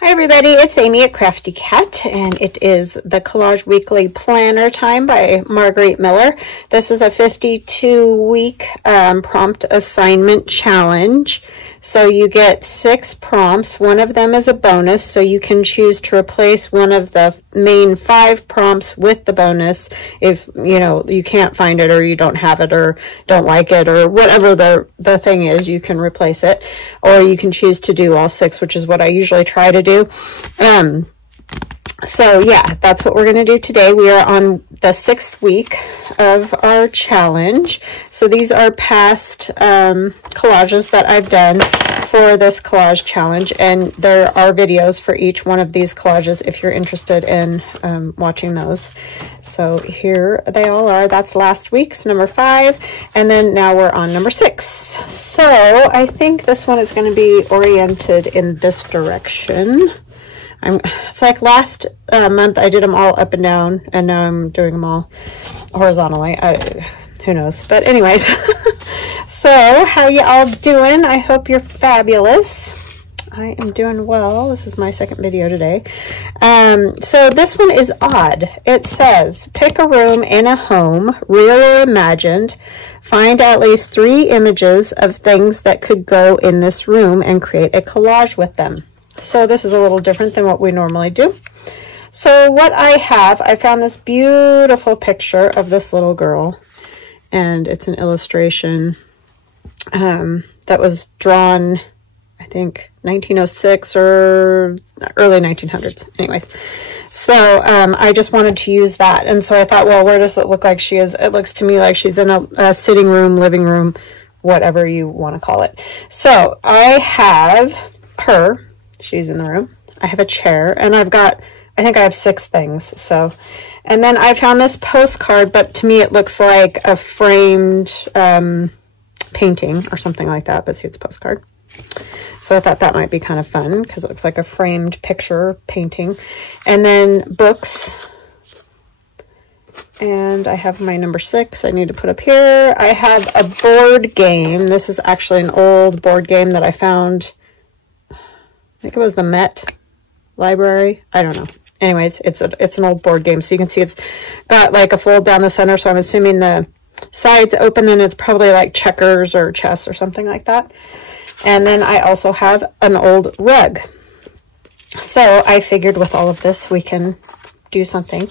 Hi everybody, it's Amy at Crafty Cat, and it is the Collage Weekly Planner time by Margarete Miller. This is a 52-week prompt assignment challenge. So you get 6 prompts. One of them is a bonus, so you can choose to replace one of the main 5 prompts with the bonus if, you know, you can't find it or you don't have it or don't like it or whatever the thing is, you can replace it. Or you can choose to do all 6, which is what I usually try to do. So yeah, that's what we're going to do today. We are on the 6th week of our challenge. So these are past collages that I've done for this collage challenge, and there are videos for each one of these collages if you're interested in watching those. So here they all are. That's last week's number 5, and then now we're on number 6. So I think this one is going to be oriented in this direction. It's like last month I did them all up and down, and now I'm doing them all horizontally. Who knows? But anyways, so how you all doing? I hope you're fabulous. I am doing well. This is my second video today. So this one is odd. It says, pick a room in a home, real or imagined. Find at least 3 images of things that could go in this room and create a collage with them. So this is a little different than what we normally do. So what I found this beautiful picture of this little girl, and it's an illustration that was drawn, I think, 1906 or early 1900s. Anyways, so I just wanted to use that, and so I thought, well, where does it look like she is? It looks to me like she's in a sitting room, living room, whatever you want to call it. So I have her. She's in the room. I have a chair, and I think I have 6 things. So, and then I found this postcard, but to me it looks like a framed painting or something like that, but see, it's a postcard. So I thought that might be kind of fun because it looks like a framed picture painting. And then books. And I have my number 6 I need to put up here. I have a board game. This is actually an old board game that I found, I think it was the Met Library. I don't know. Anyways, it's an old board game. So you can see it's got like a fold down the center. So I'm assuming the sides open, and it's probably like checkers or chess or something like that. And then I also have an old rug. So I figured with all of this, we can do something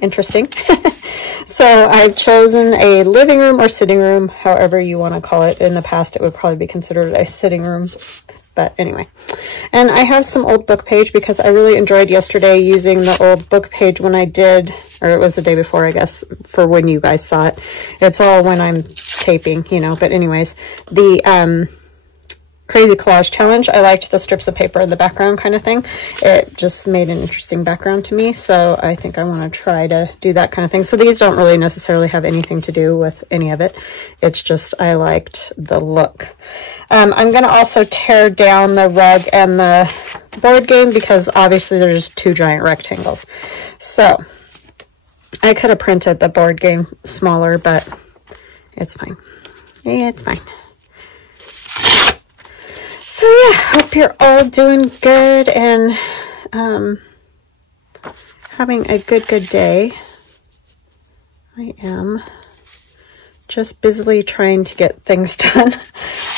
interesting. So I've chosen a living room or sitting room, however you want to call it. In the past, it would probably be considered a sitting room. But anyway, and I have some old book page because I really enjoyed yesterday using the old book page when I did, or it was the day before, I guess, for when you guys saw it. It's all when I'm taping, you know, but anyways, the Crazy Collage Challenge, I liked the strips of paper in the background kind of thing. It just made an interesting background to me, so I think I want to try to do that kind of thing. So these don't really necessarily have anything to do with any of it. It's just I liked the look. I'm going to also tear down the rug and the board game because obviously there's 2 giant rectangles. So I could have printed the board game smaller, but it's fine. Yeah, it's fine. So yeah, hope you're all doing good and having a good day. I am just busily trying to get things done.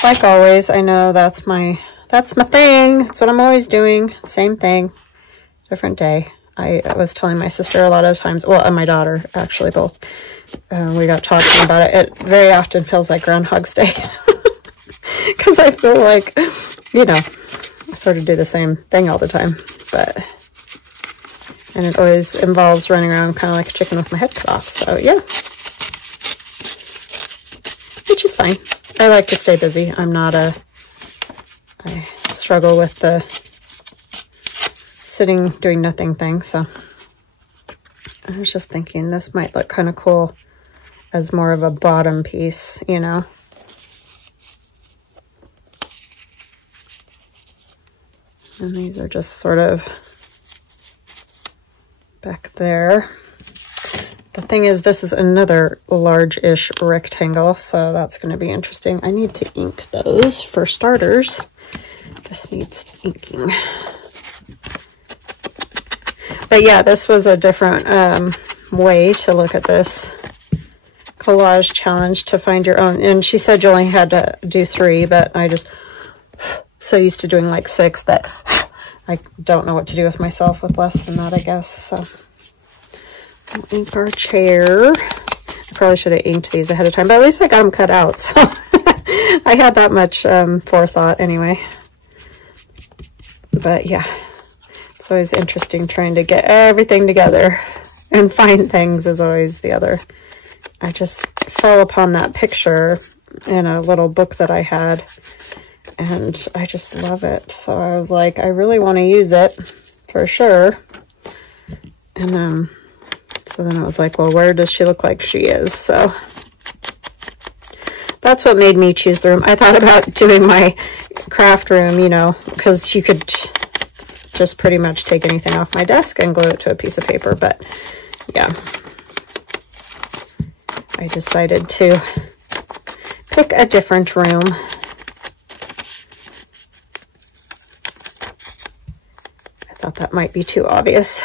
Like always, I know that's my thing. That's what I'm always doing. Same thing, different day. I was telling my sister a lot of times, well, and my daughter, actually, both. We got talking about it. It very often feels like Groundhog's Day. Because I feel like, you know, I sort of do the same thing all the time. And it always involves running around kind of like a chicken with my head cut off. So, yeah. Which is fine. I like to stay busy. I struggle with the sitting, doing nothing thing. So, I was just thinking this might look kind of cool as more of a bottom piece, you know. And these are just sort of back there. The thing is, this is another large-ish rectangle, so that's going to be interesting. I need to ink those for starters. This needs inking. But yeah, this was a different way to look at this collage challenge, to find your own. And she said you only had to do 3, but I just so used to doing like 6 that I don't know what to do with myself with less than that, I guess. So we'll ink our chair. I probably should have inked these ahead of time, but at least I got them cut out, so I had that much forethought anyway. But yeah, it's always interesting trying to get everything together, and find things is always the other. I just fell upon that picture in a little book that I had, and I just love it. So I was like, I really want to use it for sure. And so then I was like, well, where does she look like she is? So that's what made me choose the room. I thought about doing my craft room, you know, because you could just pretty much take anything off my desk and glue it to a piece of paper. But yeah, I decided to pick a different room. I thought that might be too obvious.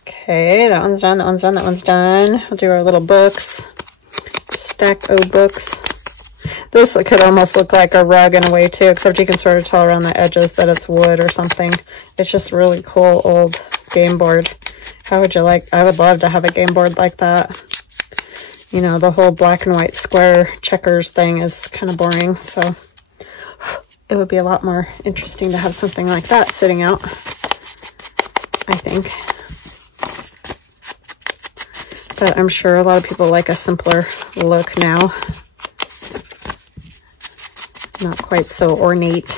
Okay, that one's done, that one's done, that one's done. We'll do our little books. Stack of books. This could almost look like a rug in a way too, except you can sort of tell around the edges that it's wood or something. It's just really cool old game board. How would you like, I would love to have a game board like that. You know, the whole black and white square checkers thing is kind of boring, so it would be a lot more interesting to have something like that sitting out, I think. But I'm sure a lot of people like a simpler look now. Not quite so ornate.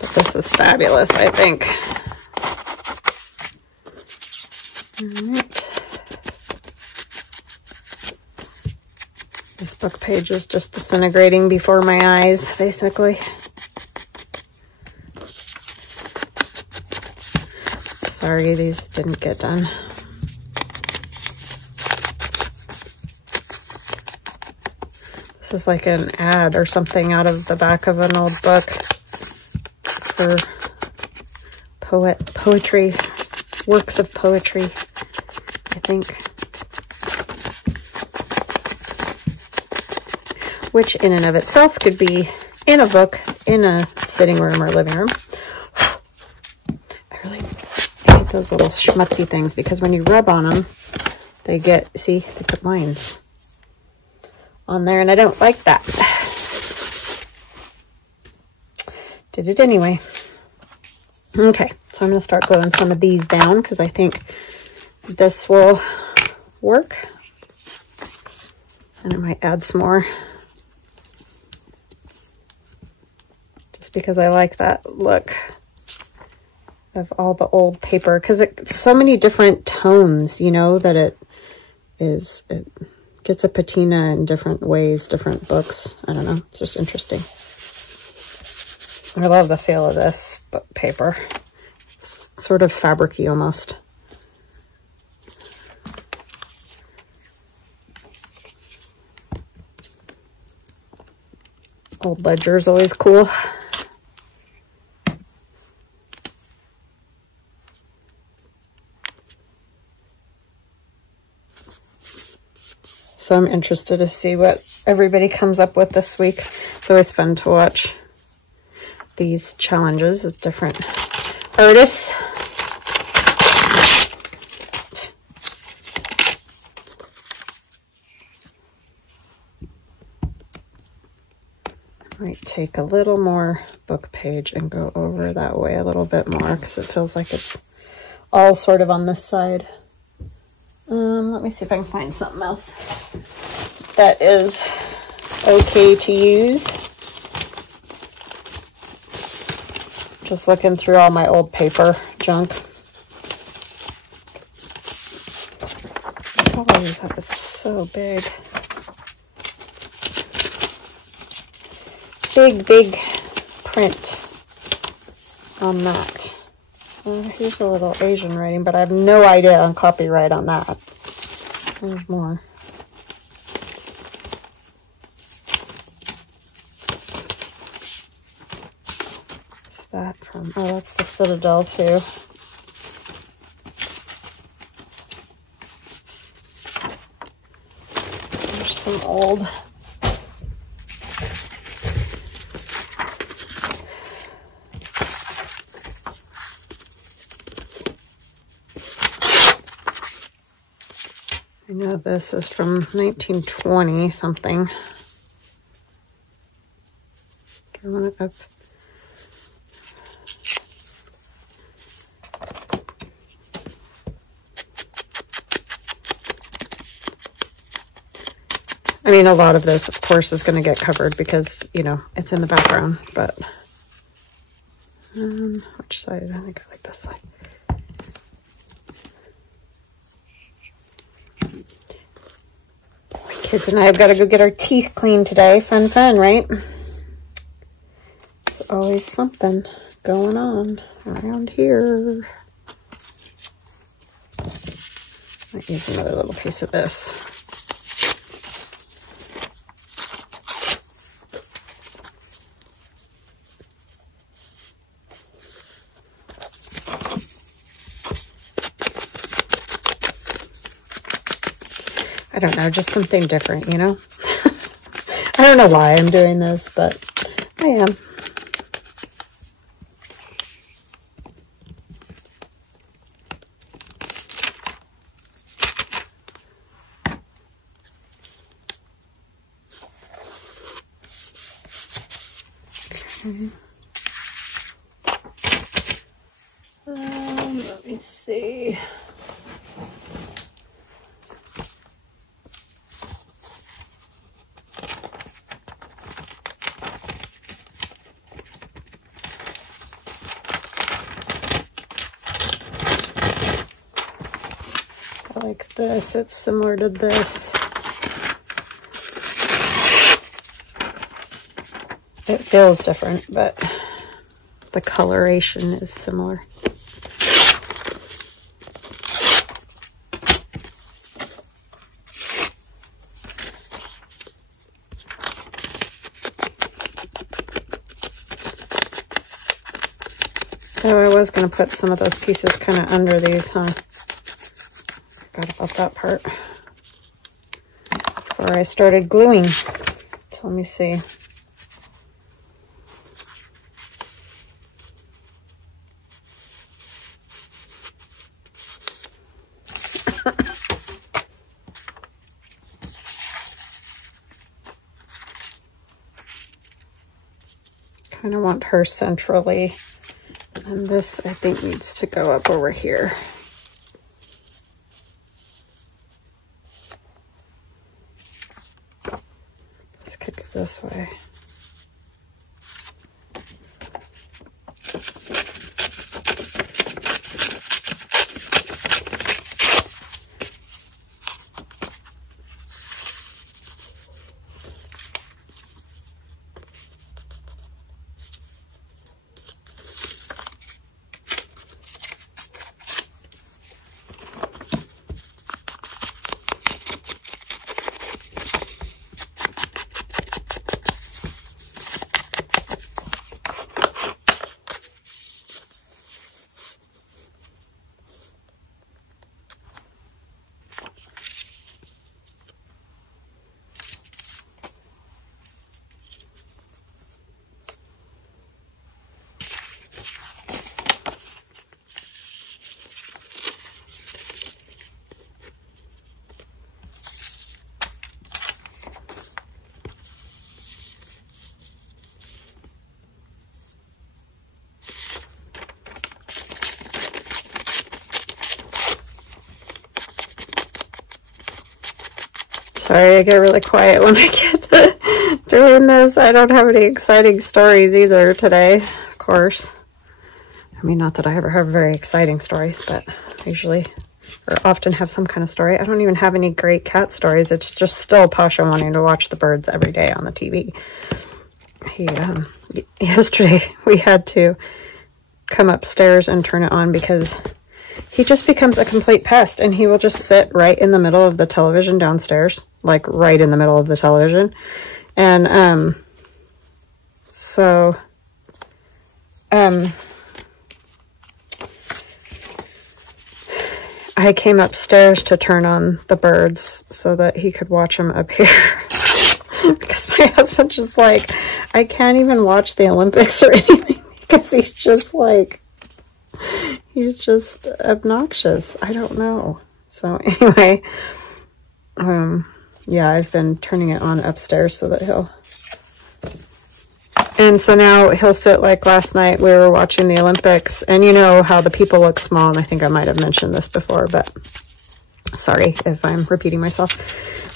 But this is fabulous, I think. All right. This book page is just disintegrating before my eyes, basically. Sorry, these didn't get done. This is like an ad or something out of the back of an old book for poetry, works of poetry, I think. Which in and of itself could be in a book, in a sitting room or living room. I really hate those little schmutzy things because when you rub on them, they get, see, they put lines on there and I don't like that. Did it anyway. Okay, so I'm going to start gluing some of these down because I think this will work. And I might add some more. Because I like that look of all the old paper, because it's so many different tones, you know, that it gets a patina in different ways, different books. I don't know, it's just interesting. I love the feel of this book paper. It's sort of fabric-y almost. Old ledger is always cool. So I'm interested to see what everybody comes up with this week. It's always fun to watch these challenges of different artists. I might take a little more book page and go over that way a little bit more because it feels like it's all sort of on this side. Let me see if I can find something else that is okay to use. Just looking through all my old paper junk. All these up, it's so big. Big print on that. Here's a little Asian writing, but I have no idea on copyright on that. There's more. What's that from? Oh, that's the Citadel too. There's some old. I know this is from 1920 something. Drawing it up. I mean, a lot of this, of course, is going to get covered because, you know, it's in the background, but which side? I think I like this side. Kids and I have got to go get our teeth cleaned today. Fun, fun, right? There's always something going on around here. Might use another little piece of this. I don't know, just something different, you know? I don't know why I'm doing this, but I am. Okay. Let me see. Like this, it's similar to this. It feels different, but the coloration is similar. Oh, I was going to put some of those pieces kind of under these, huh? Forgot about that part before I started gluing. So let me see. Kind of want her centrally, and this I think needs to go up over here. Could go this way. Sorry, I get really quiet when I get to doing this. I don't have any exciting stories either today, of course. I mean, not that I ever have very exciting stories, but usually, or often have some kind of story. I don't even have any great cat stories. It's just still Pasha wanting to watch the birds every day on the TV. Yesterday we had to come upstairs and turn it on because he just becomes a complete pest, and he will just sit right in the middle of the television downstairs, like right in the middle of the television. And I came upstairs to turn on the birds so that he could watch them up here. Because my husband just like, I can't even watch the Olympics or anything because he's just like, he's just obnoxious. I don't know. So anyway, yeah, I've been turning it on upstairs so that he'll, and so now he'll sit, like last night we were watching the Olympics, and you know how the people look small, and I think I might have mentioned this before, but sorry if I'm repeating myself.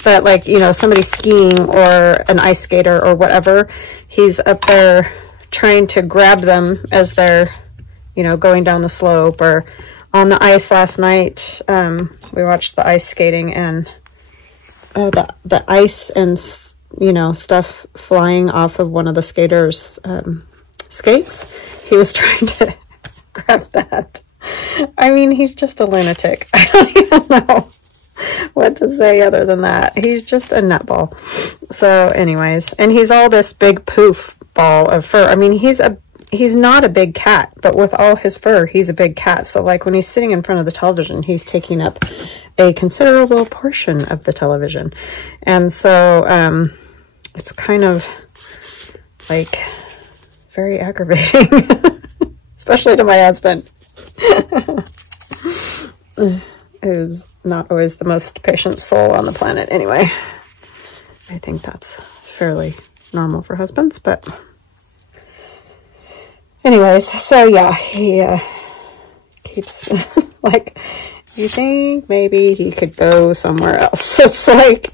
But like, you know, somebody skiing or an ice skater or whatever, he's up there trying to grab them as they're, you know, going down the slope. Or on the ice last night, we watched the ice skating, and the ice and, you know, stuff flying off of one of the skaters' skates. He was trying to grab that. I mean, he's just a lunatic. I don't even know what to say other than that. He's just a nutball. So anyways, and he's all this big poof ball of fur. I mean, he's not a big cat, but with all his fur, he's a big cat. So like when he's sitting in front of the television, he's taking up a considerable portion of the television. And so it's kind of like very aggravating, especially to my husband, who's not always the most patient soul on the planet. Anyway, I think that's fairly normal for husbands, but anyways, so yeah, he keeps like, you think maybe he could go somewhere else. It's like,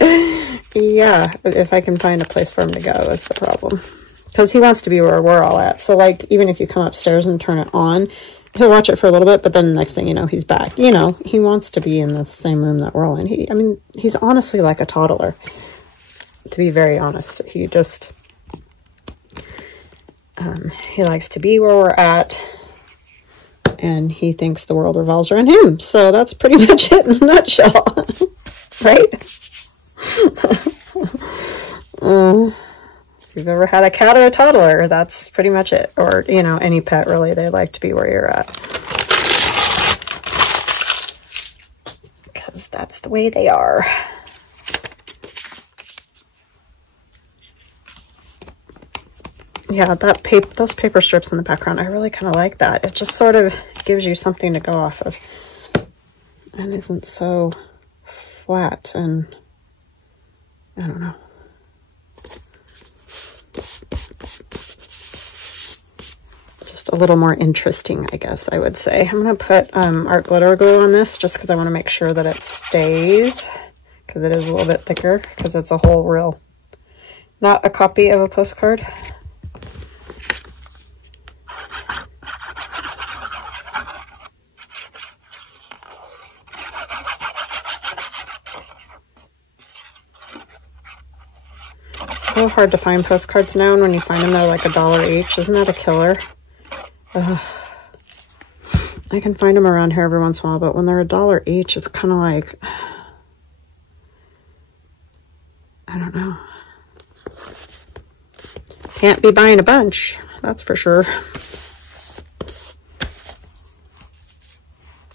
yeah, if I can find a place for him to go is the problem, because he wants to be where we're all at. So like, even if you come upstairs and turn it on, he'll watch it for a little bit, but then the next thing you know, he's back. You know, he wants to be in the same room that we're all in. I mean, he's honestly like a toddler, to be very honest. He just, he likes to be where we're at, and he thinks the world revolves around him. So that's pretty much it in a nutshell, right? If you've ever had a cat or a toddler, that's pretty much it. Or, you know, any pet, really. They like to be where you're at, because that's the way they are. Yeah, those paper strips in the background, I really kind of like that. It just sort of gives you something to go off of and isn't so flat, and I don't know. Just a little more interesting, I guess I would say. I'm going to put art glitter glue on this just because I want to make sure that it stays, because it is a little bit thicker, because it's a whole real, not a copy of a postcard. So hard to find postcards now, and when you find them, they're like $1 each. Isn't that a killer? Ugh. I can find them around here every once in a while, but when they're $1 each, it's kind of like, I don't know. Can't be buying a bunch, that's for sure.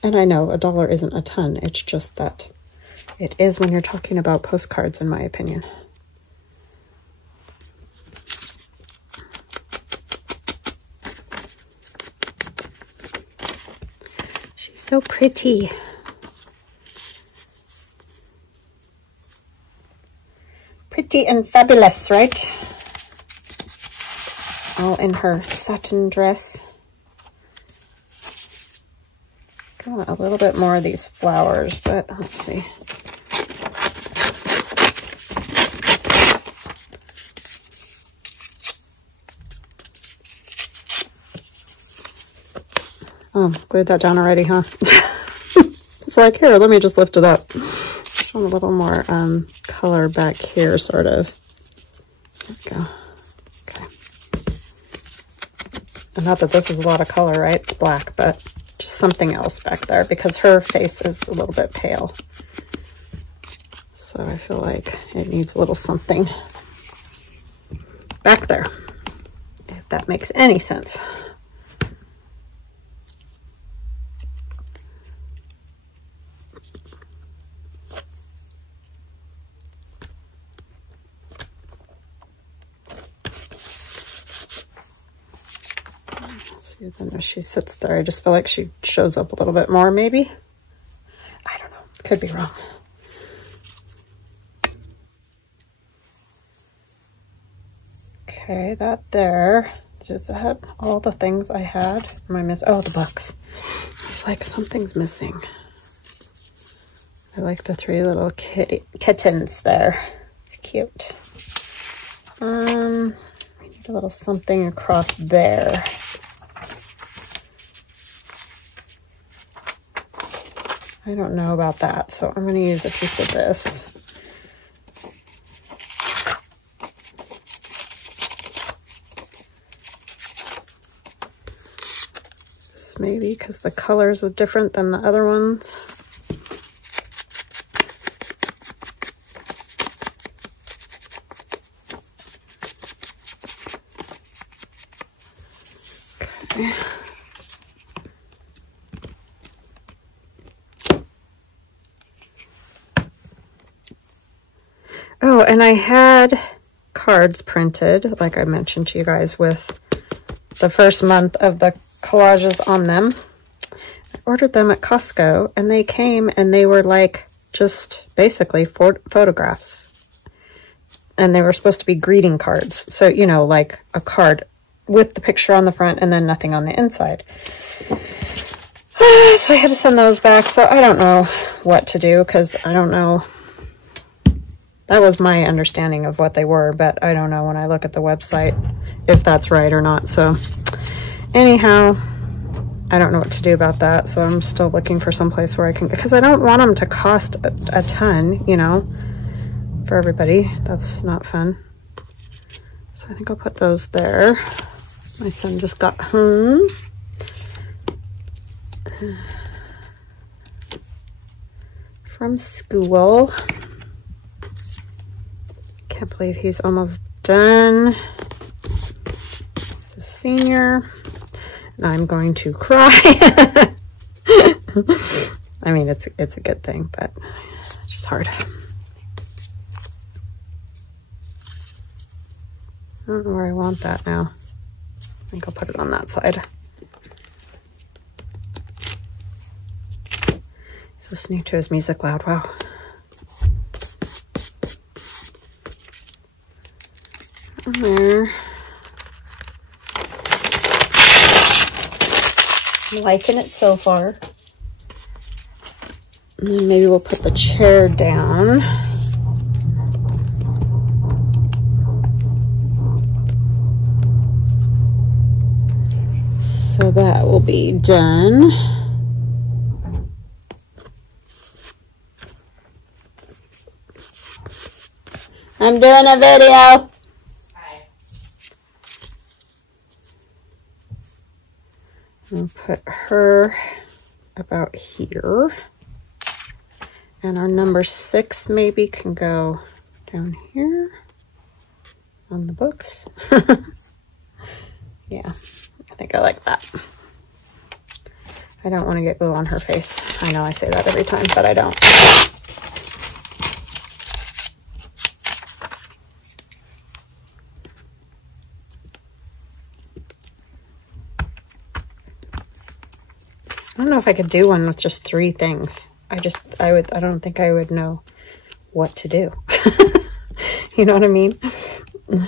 And I know $1 isn't a ton, it's just that it is when you're talking about postcards, in my opinion. So pretty. Pretty and fabulous, right? All in her satin dress. I want a little bit more of these flowers, but let's see. Oh, glued that down already, huh? It's like, here, let me just lift it up. Show a little more color back here, sort of. There we go. Okay. And not that this is a lot of color, right? It's black, but just something else back there because her face is a little bit pale. So I feel like it needs a little something back there, if that makes any sense. Then as she sits there, I just feel like she shows up a little bit more, maybe. I don't know. Could be wrong. Okay, that there. Is that all the things I had? Am I missing? Oh, the books. It's like something's missing. I like the 3 little kittens there. It's cute. We need a little something across there. I don't know about that, so I'm going to use a piece of this. This maybe because the colors are different than the other ones. Okay. Oh, and I had cards printed, like I mentioned to you guys, with the first month of the collages on them. I ordered them at Costco, and they came, and they were like just basically photographs. And they were supposed to be greeting cards. So, you know, like a card with the picture on the front and then nothing on the inside. So I had to send those back. So I don't know what to do because I don't know. That was my understanding of what they were, but I don't know when I look at the website if that's right or not. So anyhow, I don't know what to do about that. So I'm still looking for some place where I can, because I don't want them to cost a ton, you know, for everybody. That's not fun. So I think I'll put those there. My son just got home. From school. Can't believe he's almost done. He's a senior. And I'm going to cry. I mean, it's a good thing, but it's just hard. I don't know where I want that now. I think I'll put it on that side. He's listening to his music loud. Wow. There. I'm liking it so far. And then maybe we'll put the chair down. So that will be done. I'm doing a video. I'll put her about here. And our number 6 maybe can go down here on the books. Yeah, I think I like that. I don't want to get glue on her face. I know I say that every time, but I don't. I don't know if I could do one with just 3 things. I don't think I would know what to do. You know what I mean? I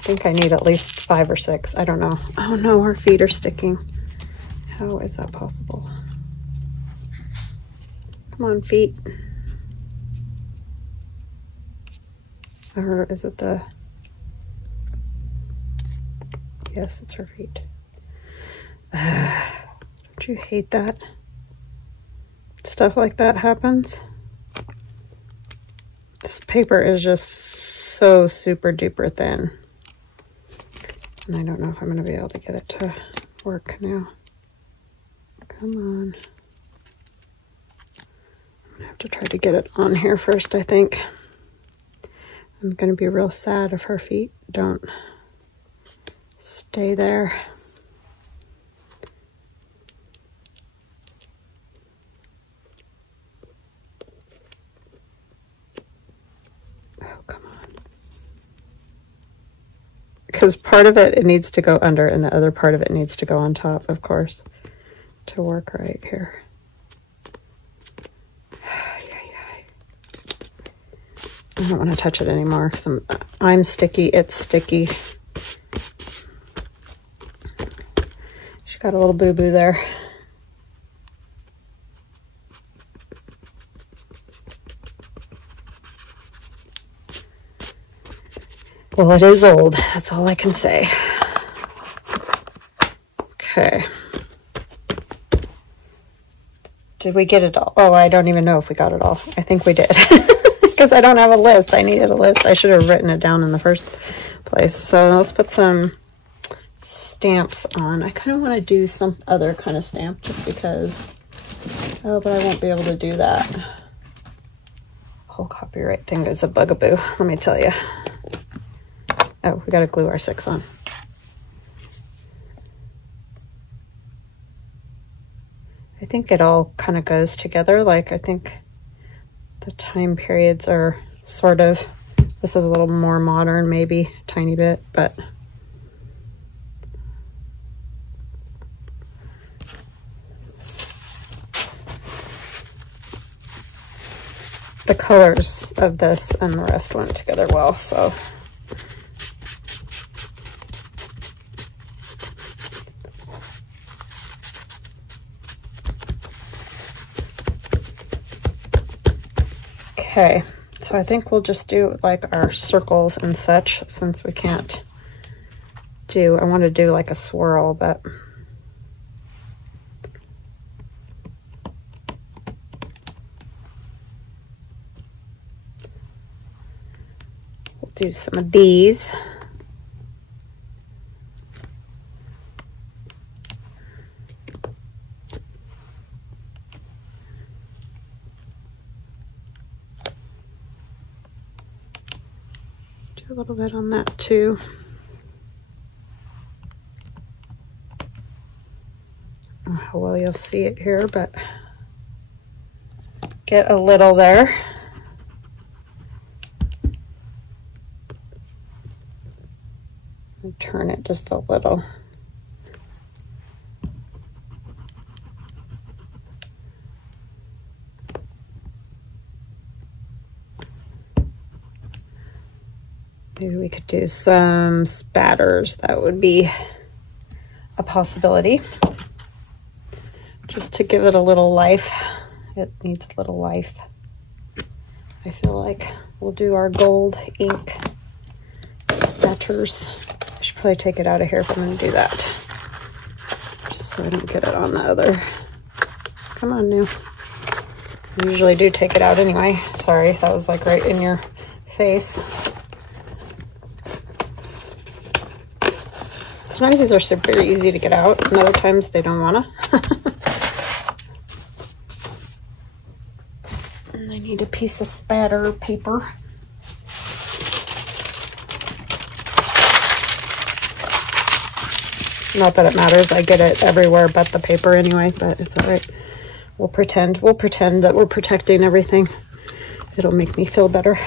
think I need at least 5 or 6. I don't know. Oh no, her feet are sticking. How is that possible? Come on, feet. Or is it the... Yes, it's her feet. Don't you hate that? Stuff like that happens. This paper is just so super duper thin. And I don't know if I'm going to be able to get it to work now. Come on. I'm gonna have to try to get it on here first, I think. I'm gonna be real sad if her feet don't stay there. Oh, come on. Because part of it needs to go under and the other part of it needs to go on top, of course, to work right here. I don't want to touch it anymore because I'm sticky, it's sticky. She got a little boo-boo there. Well, it is old. That's all I can say. Okay. Did we get it all? Oh, I don't even know if we got it all. I think we did. Because I don't have a list. I needed a list. I should have written it down in the first place. So let's put some stamps on. I kind of want to do some other kind of stamp just because. Oh, but I won't be able to do that. The whole copyright thing is a bugaboo, let me tell you. Oh, we got to glue our 6 on. I think it all kind of goes together. Like, I think the time periods are sort of, this is a little more modern, maybe a tiny bit, but the colors of this and the rest went together well, so. Okay, so I think we'll just do like our circles and such since we can't do, I want to do like a swirl, but we'll do some of these. A little bit on that too. I don't know how well you'll see it here, but get a little there. And turn it just a little. Maybe we could do some spatters. That would be a possibility. Just to give it a little life. It needs a little life. I feel like we'll do our gold ink spatters. I should probably take it out of here if I'm going to do that. Just so I don't get it on the other. Come on now. I usually do take it out anyway. Sorry, that was like right in your face. Sometimes these are super easy to get out, and other times they don't wanna. And I need a piece of spatter paper. Not that it matters, I get it everywhere but the paper anyway, but it's all right. We'll pretend that we're protecting everything. It'll make me feel better.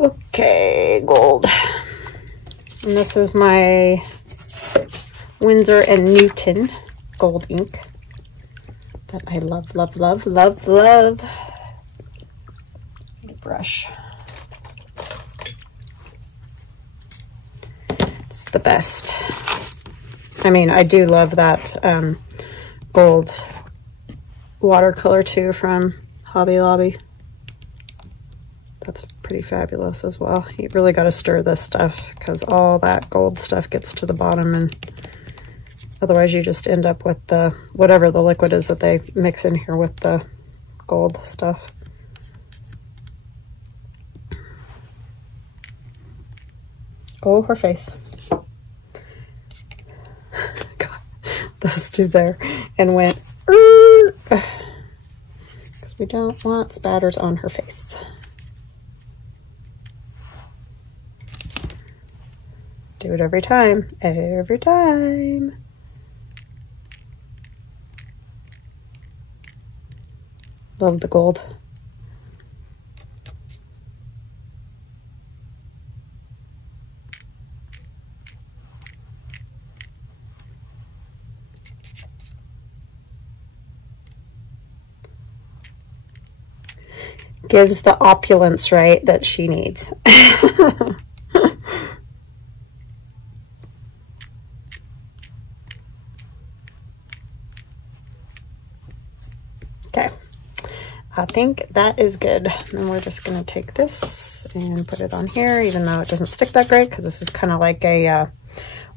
Okay, gold. And this is my Winsor & Newton gold ink that I love, love, love, love, love. Need a brush. It's the best. I mean, I do love that gold watercolor too from Hobby Lobby. That's pretty fabulous as well. You really got to stir this stuff because all that gold stuff gets to the bottom, and otherwise you just end up with the whatever the liquid is that they mix in here with the gold stuff. Oh, her face. those two there and went, because we don't want spatters on her face. Do it every time, every time. Love the gold. Gives the opulence, right, that she needs. Okay, I think that is good. And we're just going to take this and put it on here, even though it doesn't stick that great, because this is kind of like a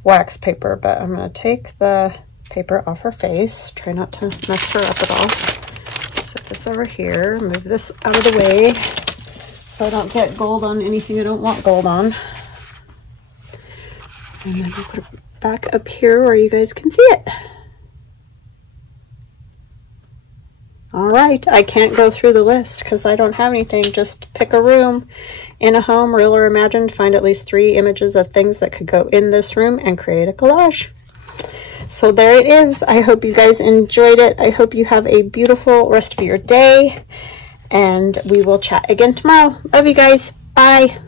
wax paper. But I'm going to take the paper off her face. Try not to mess her up at all. Set this over here. Move this out of the way so I don't get gold on anything I don't want gold on. And then I'll put it back up here where you guys can see it. All right, I can't go through the list because I don't have anything. Just pick a room in a home, real or imagined. Find at least 3 images of things that could go in this room and create a collage. So there it is. I hope you guys enjoyed it. I hope you have a beautiful rest of your day. And we will chat again tomorrow. Love you guys. Bye.